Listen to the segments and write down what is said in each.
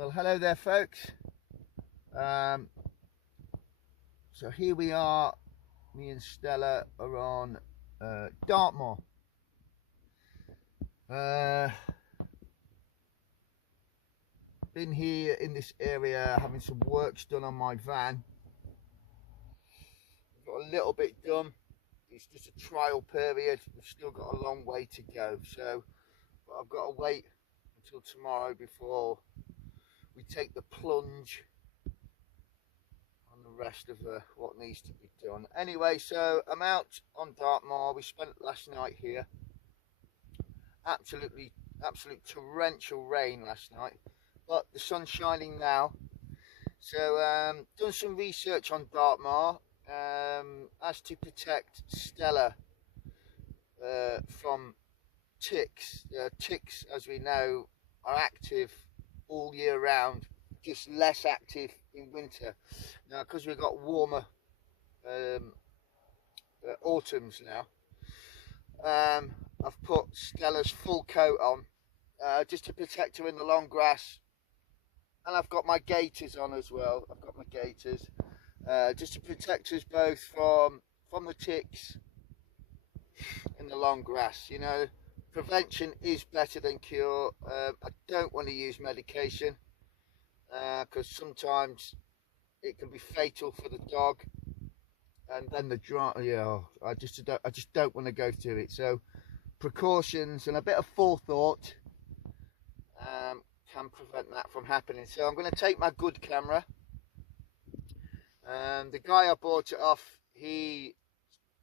Well, hello there, folks. So here we are. Me and Stella are on Dartmoor. Been here in this area having some works done on my van. Got a little bit done. It's just a trial period. We've still got a long way to go. So, but I've got to wait until tomorrow before we take the plunge on the rest of what needs to be done. Anyway, so I'm out on Dartmoor. We spent last night here. Absolute torrential rain last night, but the sun's shining now. So done some research on Dartmoor as to protect Stella from ticks. Ticks, as we know, are active all year round, just less active in winter. Now, because we've got warmer autumns now, I've put Stella's full coat on just to protect her in the long grass, and I've got my gaiters on as well. I've got my gaiters just to protect us both from the ticks in the long grass. You know, prevention is better than cure. I don't want to use medication because sometimes it can be fatal for the dog, and then I just don't want to go through it. So precautions and a bit of forethought can prevent that from happening. So I'm going to take my good camera. The guy I bought it off, he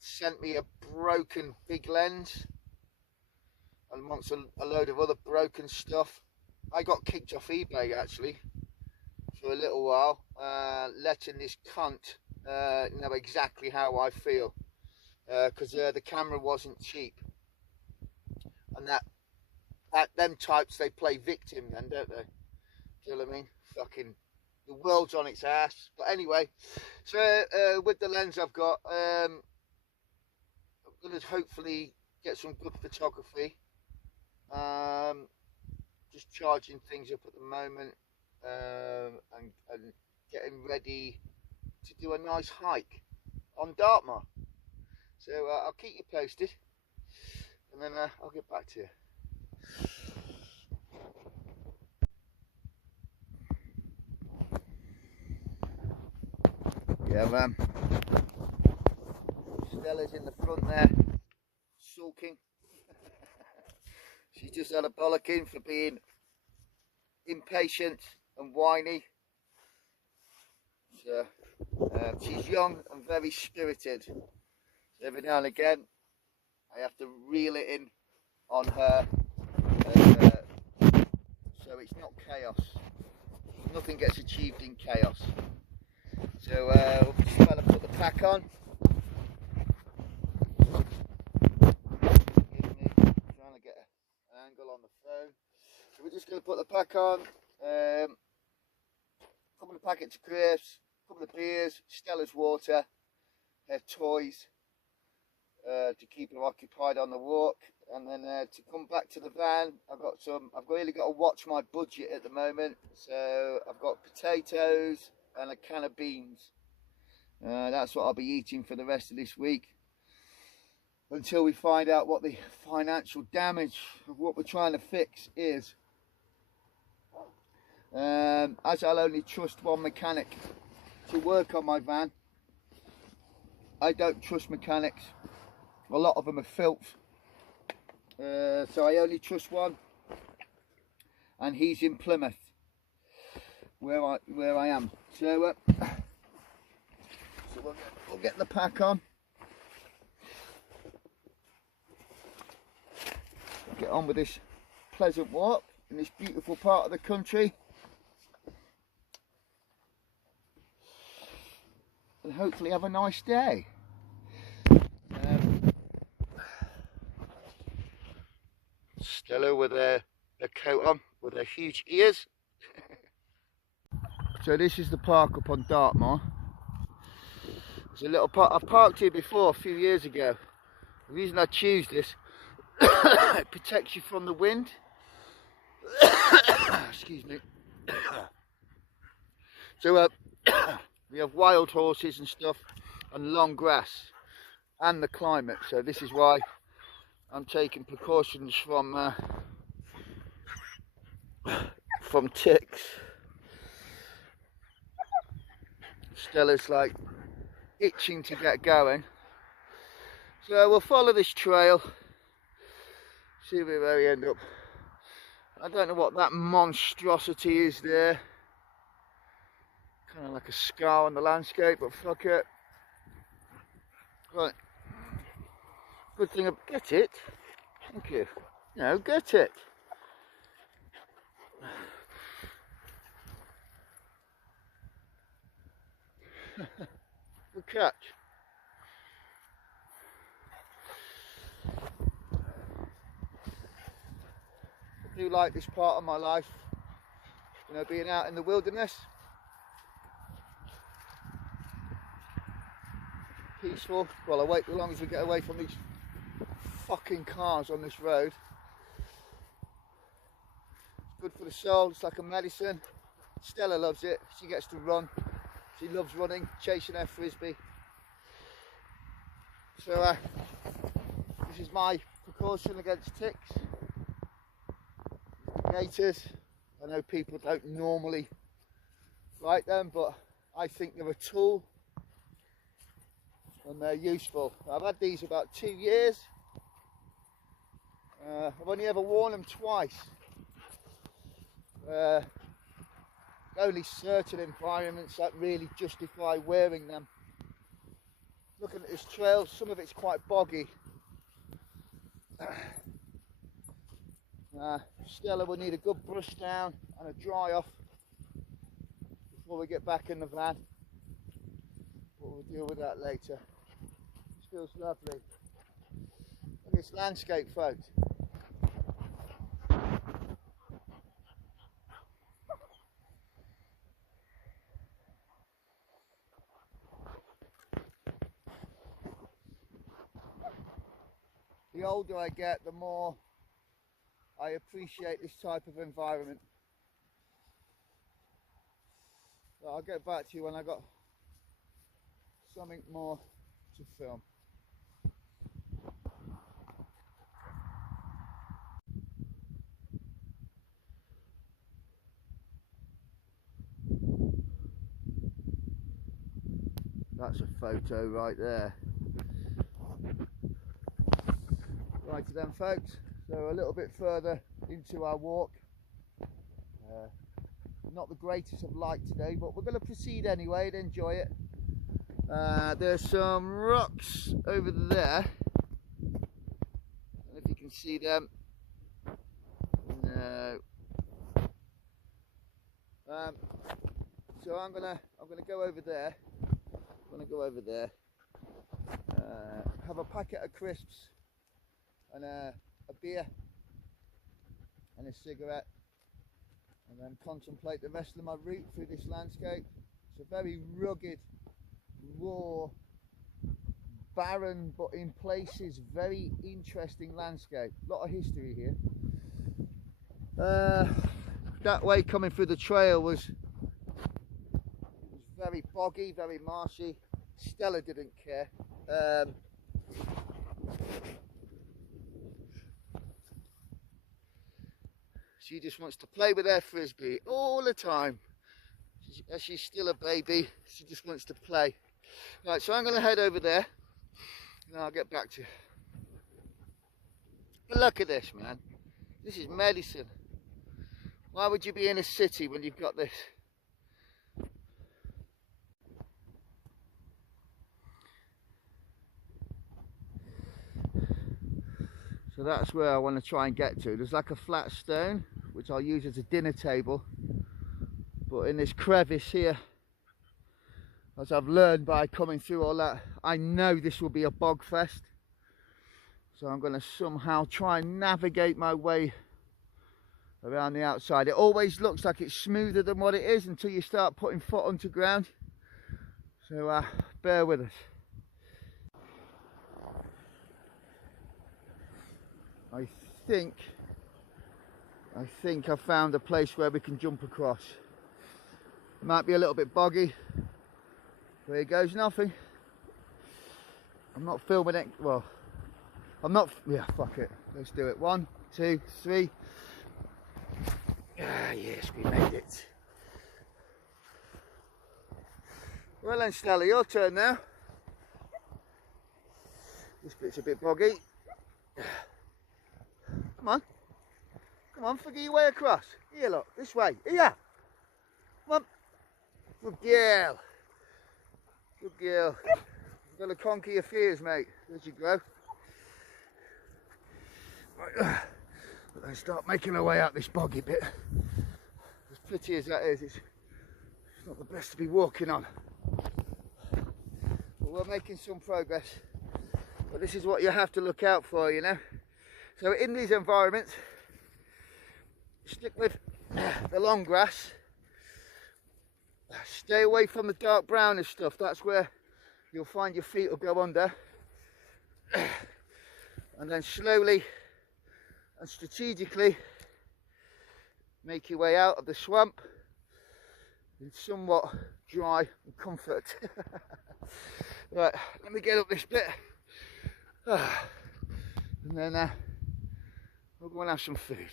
sent me a broken big lens and wants a load of other broken stuff. I got kicked off eBay actually for a little while, letting this cunt know exactly how I feel, because the camera wasn't cheap, and that them types, they play victim then, don't they? Do you know what I mean? Fucking the world's on its ass. But anyway, so with the lens I've got, I'm gonna hopefully get some good photography. Just charging things up at the moment, and getting ready to do a nice hike on Dartmoor. So I'll keep you posted, and then I'll get back to you. Yeah, man. Stella's in the front there, sulking. She's just had a bollocking for being impatient and whiny. So she's young and very spirited. So every now and again, I have to reel it in on her, so it's not chaos. Nothing gets achieved in chaos. So we'll just try to put the pack on. Trying to get an angle on the phone. So we're just going to put the pack on. A couple of packets of crisps, a couple of beers, Stella's water, her toys to keep her occupied on the walk, and then to come back to the van, I've really got to watch my budget at the moment. So I've got potatoes and a can of beans. That's what I'll be eating for the rest of this week, until we find out what the financial damage of what we're trying to fix is. As I'll only trust one mechanic to work on my van, I don't trust mechanics. A lot of them are filth. So I only trust one, and he's in Plymouth, where I am. So, we'll get the pack on. Get on with this pleasant walk in this beautiful part of the country, and hopefully have a nice day. Stella with her coat on, with her huge ears. So this is the park up on Dartmoor. There's a little park. I've parked here before a few years ago. The reason I choose this, it protects you from the wind. Excuse me. So we have wild horses and stuff, and long grass, and the climate. So this is why I'm taking precautions from ticks. Stella's like itching to get going, so we'll follow this trail, see where we end up. I don't know what that monstrosity is there, kind of like a scar on the landscape, but fuck it. Right, good thing about, get it, thank you, no, get it. Good catch. I do like this part of my life, you know, being out in the wilderness. Peaceful. Well, I wait as long as we get away from these fucking cars on this road. It's good for the soul, it's like a medicine. Stella loves it, she gets to run. She loves running, chasing her frisbee. So this is my precaution against ticks. Gators. I know people don't normally like them, but I think they're a tool and they're useful. I've had these about 2 years. I've only ever worn them twice. Only certain environments that really justify wearing them. Looking at this trail, some of it's quite boggy. Stella will need a good brush down and a dry off before we get back in the van, but we'll deal with that later. This feels lovely. Look at this landscape, folks. The older I get, the more I appreciate this type of environment. So I'll get back to you when I got something more to film. That's a photo right there. Right to them, folks. So a little bit further into our walk. Not the greatest of light today, but we're going to proceed anyway and enjoy it. There's some rocks over there. I don't know if you can see them. No. So I'm gonna go over there. I'm gonna go over there. Have a packet of crisps and a beer and a cigarette, and then contemplate the rest of my route through this landscape. It's a very rugged, raw, barren, but in places very interesting landscape. A lot of history here. That way coming through the trail was very boggy, very marshy. Stella didn't care. She just wants to play with her frisbee all the time. She's still a baby, she just wants to play. Right, so I'm going to head over there and I'll get back to you. But look at this, man. This is medicine. Why would you be in a city when you've got this? So that's where I want to try and get to. There's like a flat stone which I'll use as a dinner table, but in this crevice here, as I've learned by coming through all that, I know this will be a bog fest. So I'm going to somehow try and navigate my way around the outside. It always looks like it's smoother than what it is until you start putting foot onto ground. So bear with us. I think I think I found a place where we can jump across. It might be a little bit boggy. There goes nothing. I'm not filming it. Well, I'm not. Yeah, fuck it. Let's do it. 1, 2, 3. Ah, yes, we made it. Well then, Stella, your turn now. This bit's a bit boggy. Come on. Come on, figure your way across. Here, look. This way. Here. Come on. Good girl. Good girl. You've got to conquer your fears, mate. As you go. Right. Let's start making our way out this boggy bit. As pretty as that is, it's not the best to be walking on. But we're making some progress. But this is what you have to look out for, you know. So in these environments, stick with the long grass. Stay away from the dark brownish stuff. That's where you'll find your feet will go under. And then slowly and strategically make your way out of the swamp in somewhat dry and comfort. Right, let me get up this bit. And then we'll go and have some food.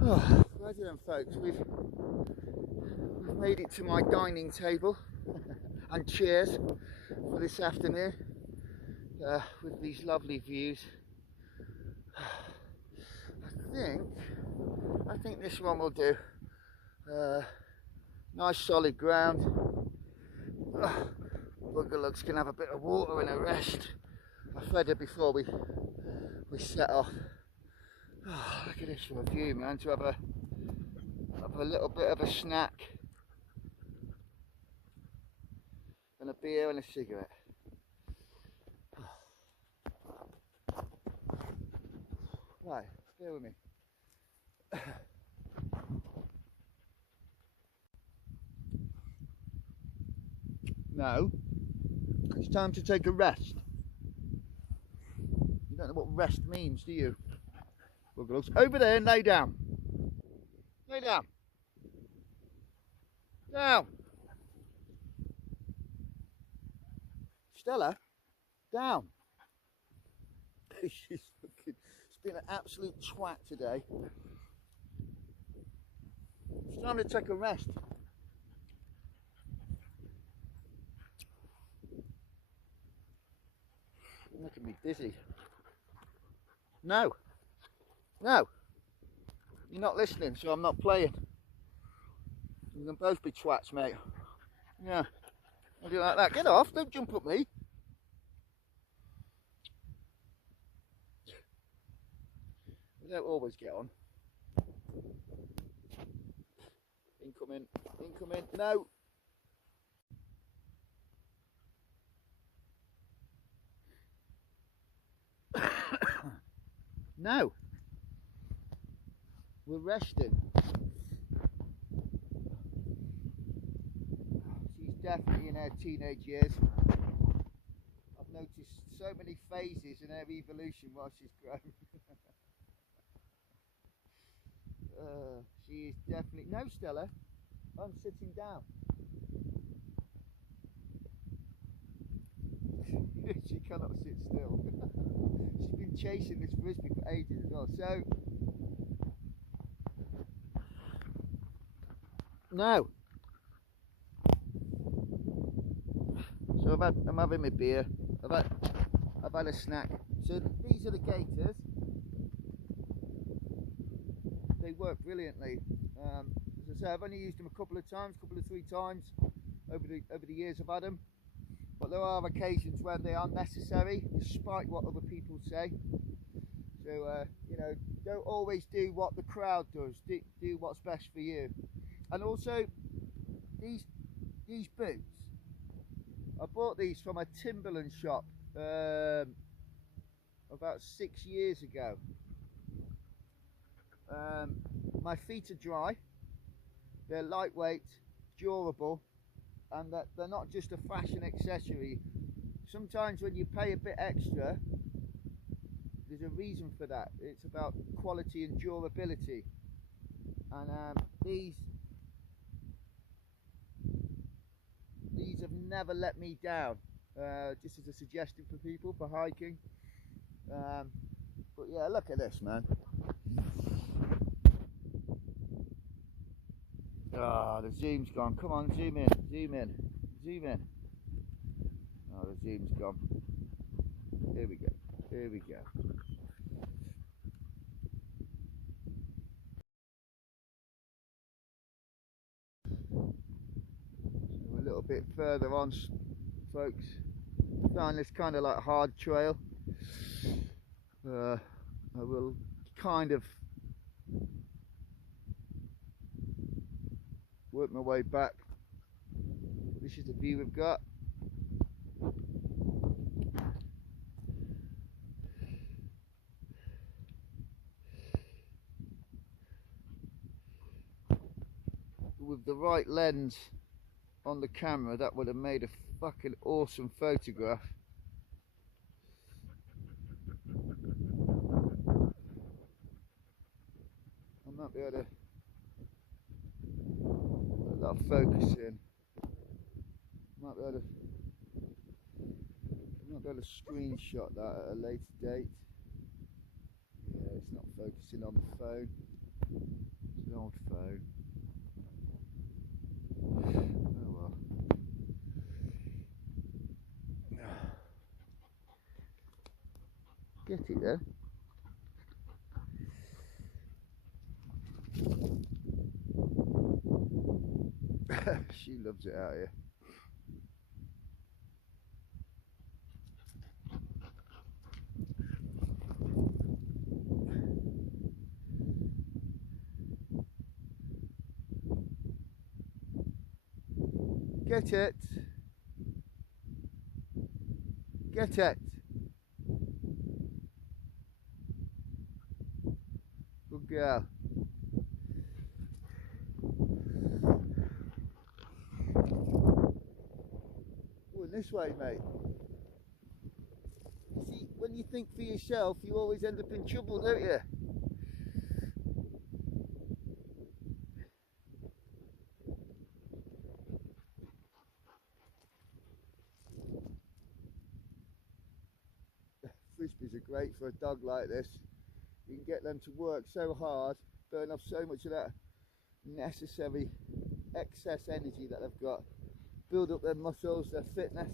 Oh, righty then, folks, we've made it to my dining table and chairs for this afternoon with these lovely views. I think this one will do. Nice solid ground. Buggerlugs can have a bit of water and a rest. I fed her before we set off. Oh, look at this for a view, man, to have a little bit of a snack and a beer and a cigarette. Right, bear with me. No, it's time to take a rest. You don't know what rest means, do you? Over there and lay down. Lay down. Down. Stella, down. She's looking, it's been an absolute twat today. It's time to take a rest. You're making me dizzy. No. No. You're not listening, so I'm not playing. You can both be twats, mate. Yeah. I'll do like that. Get off, don't jump at me. We don't always get on. Incoming, incoming, no. No. We're resting. She's definitely in her teenage years. I've noticed so many phases in her evolution while she's grown. She is definitely... No, Stella, I'm sitting down. She cannot sit still. She's been chasing this frisbee for ages as well. So... No. So I'm having my beer. I've had a snack. So these are the gaiters. They work brilliantly. As I say, I've only used them a couple of 3 times over the years I've had them. But there are occasions when they are necessary, despite what other people say. So you know, don't always do what the crowd does. Do what's best for you. And also, these boots, I bought these from a Timberland shop about 6 years ago. My feet are dry, they're lightweight, durable, and that they're not just a fashion accessory. Sometimes when you pay a bit extra, there's a reason for that. It's about quality and durability. and these have never let me down. Just as a suggestion for people for hiking. But yeah, look at this, man. Ah, the zoom's gone. Come on, zoom in, zoom in, zoom in. Oh, the zoom's gone. Here we go, here we go. So a little bit further on, folks. Found this kind of like hard trail. I will kind of work my way back. This is the view we've got. With the right lens on the camera, that would have made a fucking awesome photograph. I might be able to let that focus in. Might be able to screenshot that at a later date. Yeah, it's not focusing on the phone. It's an old phone. Oh well. Get it then. She loves it out here. Get it. Get it. Good girl. Going this way, mate. You see, when you think for yourself, you always end up in trouble, don't you? Frisbees are great for a dog like this. You can get them to work so hard, burn off so much of that necessary excess energy that they've got, build up their muscles, their fitness.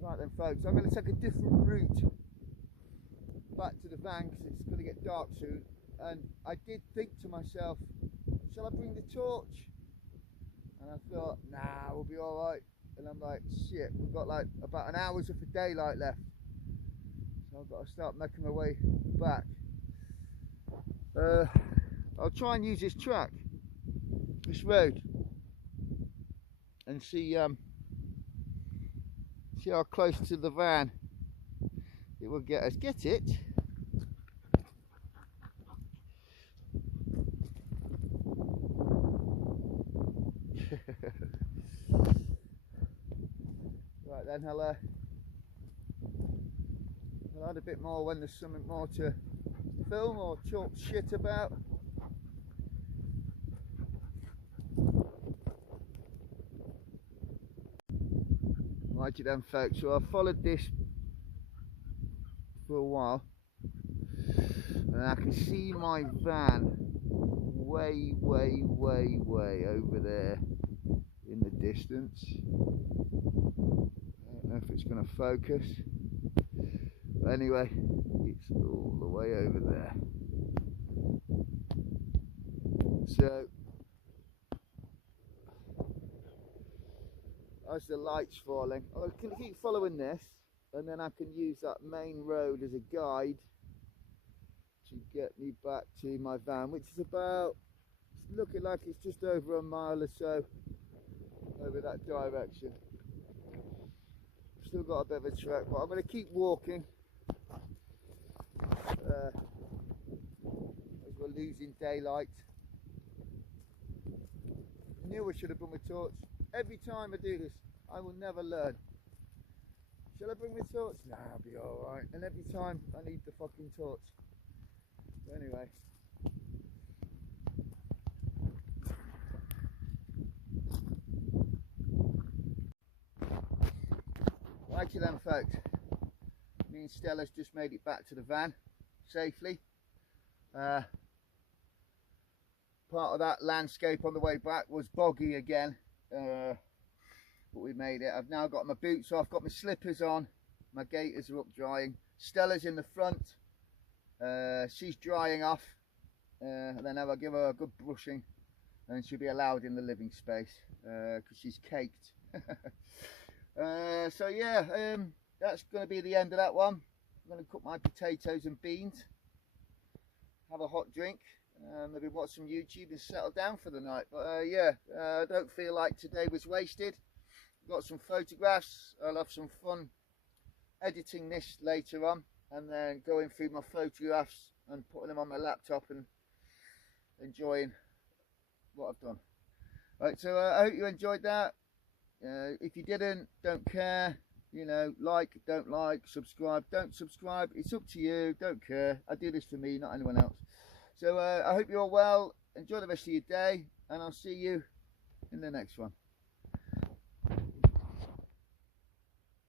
Right then, folks, I'm going to take a different route back to the van because it's going to get dark soon. And I did think to myself, shall I bring the torch? And I thought, nah, we'll be alright. And I'm like, shit, we've got like about an hour's worth of daylight left. So I've got to start making my way back. I'll try and use this track, this road, and see how close to the van it will get us. Get it? Right then, I'll add a bit more when there's something more to film or talk shit about. Righty then, folks, so I followed this for a while and I can see my van way over there in the distance. I don't know if it's going to focus, but anyway, it's all the way over there. So as the light's falling, I can keep following this, and then I can use that main road as a guide to get me back to my van, which is about, it's looking like it's just over a mile or so over that direction. Still got a bit of a trek, but I'm going to keep walking as we're losing daylight. I knew I should have brought my torch. Every time I do this, I will never learn. Shall I bring my torch? Nah, I'll be alright. and every time I need the fucking torch. But anyway. Righty then folks, me and Stella's just made it back to the van safely. Part of that landscape on the way back was boggy again, but we made it. I've now got my boots off, got my slippers on, my gaiters are up drying. Stella's in the front, she's drying off, and then I'll give her a good brushing and she'll be allowed in the living space because she's caked. So yeah, that's going to be the end of that one. I'm going to cook my potatoes and beans, have a hot drink, maybe watch some YouTube and settle down for the night. But yeah, I don't feel like today was wasted. Got some photographs. I'll have some fun editing this later on and then going through my photographs and putting them on my laptop and enjoying what I've done. Right, so I hope you enjoyed that. If you didn't, don't care, you know, like, don't like, subscribe, don't subscribe, it's up to you, don't care. I do this for me, not anyone else. So I hope you're all well, enjoy the rest of your day, and I'll see you in the next one.